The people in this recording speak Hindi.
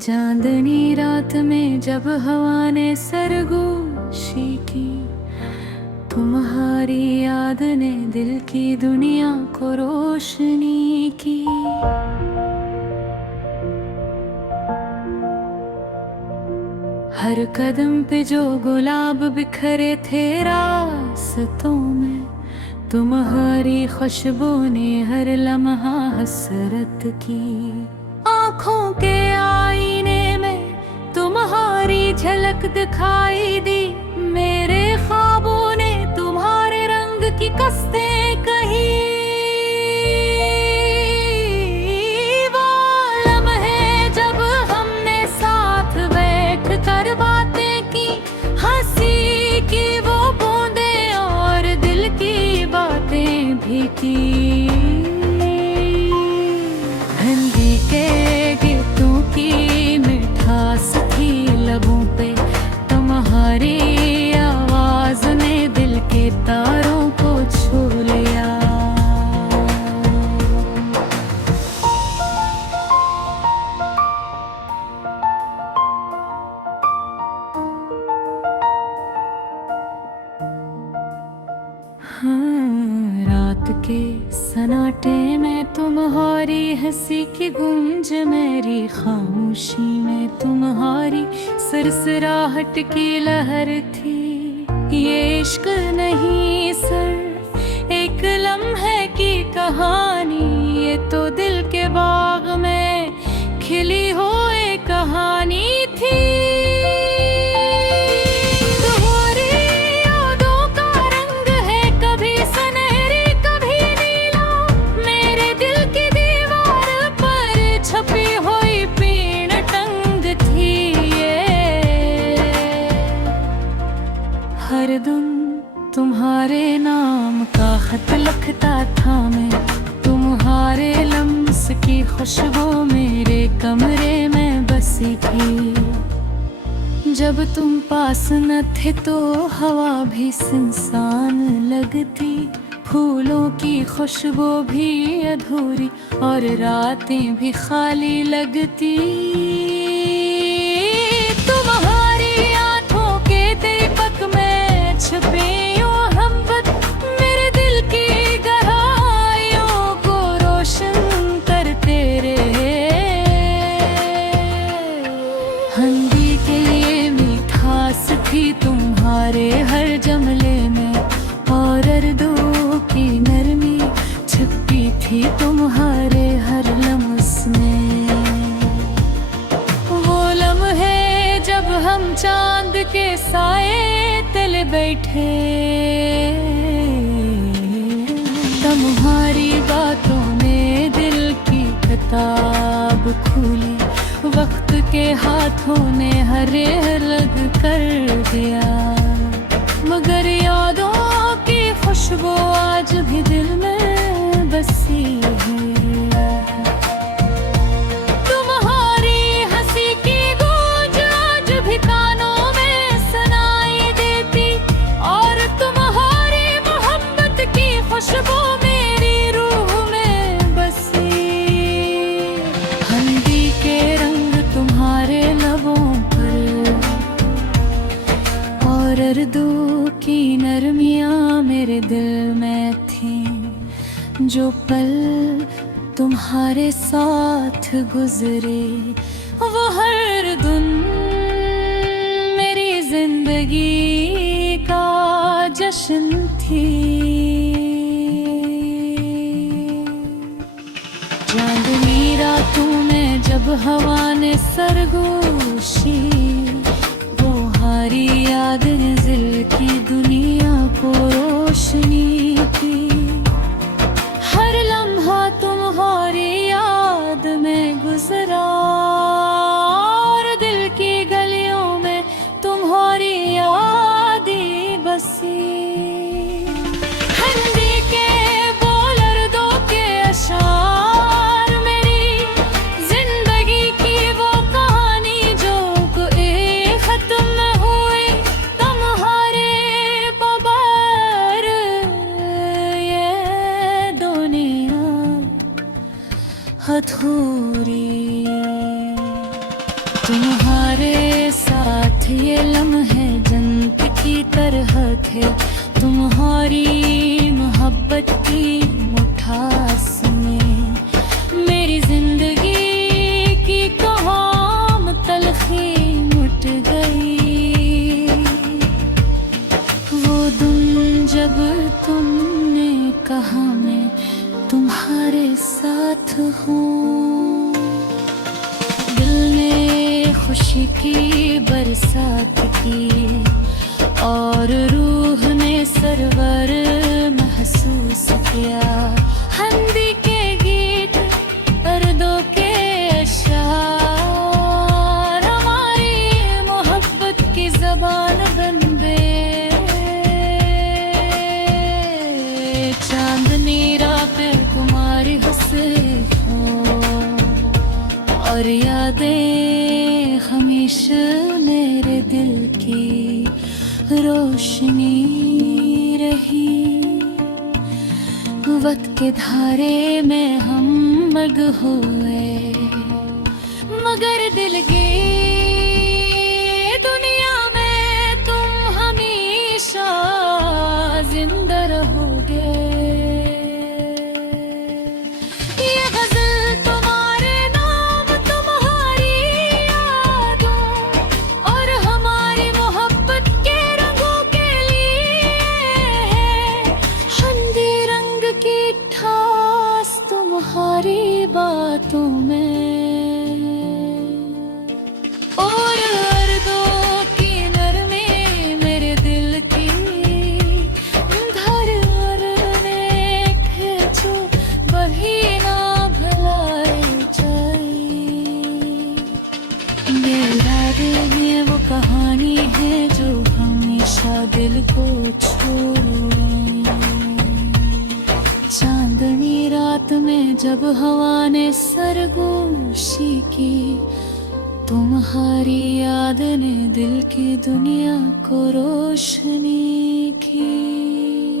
चांदनी रात में जब हवा ने सरगोशी की, तुम्हारी याद ने दिल की दुनिया को रोशनी की। हर कदम पे जो गुलाब बिखरे थे रास्तों में, तुम्हारी खुशबू ने हर लम्हा हसरत की। आँखों के आईने में तुम्हारी झलक दिखाई दी, मेरे ख्वाबों ने तुम्हारे रंग की कस्तें कही। वो लम्हे जब हमने साथ बैठ कर बातें की, हंसी की वो बूंदें और दिल की बातें भी की। हिंदी के गीतों की मिठास थी लबों पे, तुम्हारी आवाज ने दिल के तारों को छू लिया। रात के सन्नाटे में तुम्हारी हंसी की गूंज, मेरी खामोशी में तुम्हारी सरसराहट की लहर थी। ये इश्क नहीं सर एक लम्हे की कहानी, ये तो दिल के बाग में खिली हुई कहानी थी। हर दिन तुम्हारे नाम का खत लिखता था मैं, तुम्हारे लम्स की खुशबू मेरे कमरे में बसी थी। जब तुम पास न थे तो हवा भी सुनसान लगती, फूलों की खुशबू भी अधूरी और रातें भी खाली लगती। तुम्हारी आंखों के दीपक में छुपी यूं मोहब्बत, मेरे दिल की गहराइयों को रोशन करते रहे। हिंदी के ये मिठास थी तुम्हारे हर जमले में, और अर्दू की नरमी छिपी थी तुम्हारे हर लम्स में। वो लम्हे जब हम चांद के साए तले बैठे, तुम्हारी बातों ने दिल की किताब खोली, वक्त के हाथों ने हरे अलग कर दिया। मगर यादों की खुशबू आज भी दिल में बसी है। खुशबू मेरी रूह में बसी, हल्दी के रंग तुम्हारे लबों पर, और अर्दू की नरमियाँ मेरे दिल में थी। जो पल तुम्हारे साथ गुजरे वो हर दिन मेरी जिंदगी का जश्न थी। चांदनी रातों में जब हवा ने सरगोशी, वो हारी याद ने दिल की दुनिया को रोशनी की। हर लम्हा तुम्हारी याद में गुजरा, और दिल की गलियों में तुम्हारी याद ही बसी। हिंदी के बोल अर्दू के अशार, जिंदगी की वो कहानी जो कोई खत्म हुई। अधूरी। तुम्हारे साथ ये लम्हे जन्नत की तरह थे, तुम्हारी मोहब्बत की मुठास में मेरी जिंदगी की कहाम तलखी मिट गई। वो दिन जब तुमने कहा मैं तुम्हारे साथ हूँ, दिल ने खुशी की बरसात की और रूह ने सरवर महसूस किया। हंदी के गीत पर्दों के अशार हमारी मोहब्बत की जबान बन गए। चांदनी रात तुम्हारी हंसी और यादें हमेशा मेरे दिल की रोशनी रही। वक्त के धारे में हम मग हुए, मगर दिल की दुनिया में तुम हमेशा जिंदा रहोगे। ये गजल तुम्हारे नाम, तुम्हारी यादों और हमारी मोहब्बत के रंगों के लिए है। हंदी रंग की ठास तुम्हारी बातों में और अर्दों की नरमी मेरे दिल की धड़कने खींचो वही ना भुलाए जाए। दिल में वो कहानी है जो हमेशा दिल को छोड़े। चांदनी रात में जब हवा ने सरगोशी की, तुम्हारी याद ने दिल की दुनिया को रोशनी की।